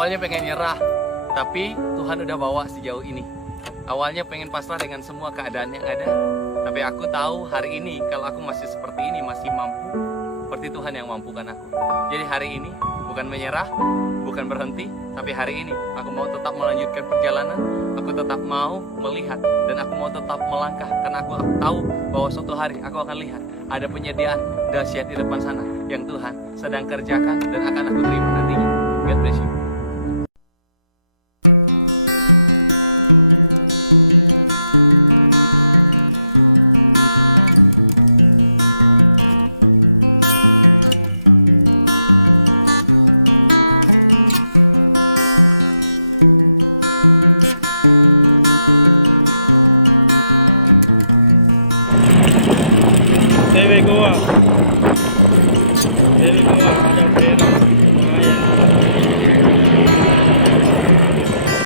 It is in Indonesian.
awalnya pengen nyerah, tapi Tuhan udah bawa sejauh ini. Awalnya pengen pasrah dengan semua keadaan yang ada, tapi aku tahu hari ini kalau aku masih seperti ini, masih mampu, seperti Tuhan yang mampukan aku. Jadi hari ini bukan menyerah, bukan berhenti, tapi hari ini aku mau tetap melanjutkan perjalanan. Aku tetap mau melihat dan aku mau tetap melangkah, karena aku tahu bahwa suatu hari aku akan lihat ada penyediaan dahsyat di depan sana yang Tuhan sedang kerjakan dan akan aku terima nantinya. God bless you.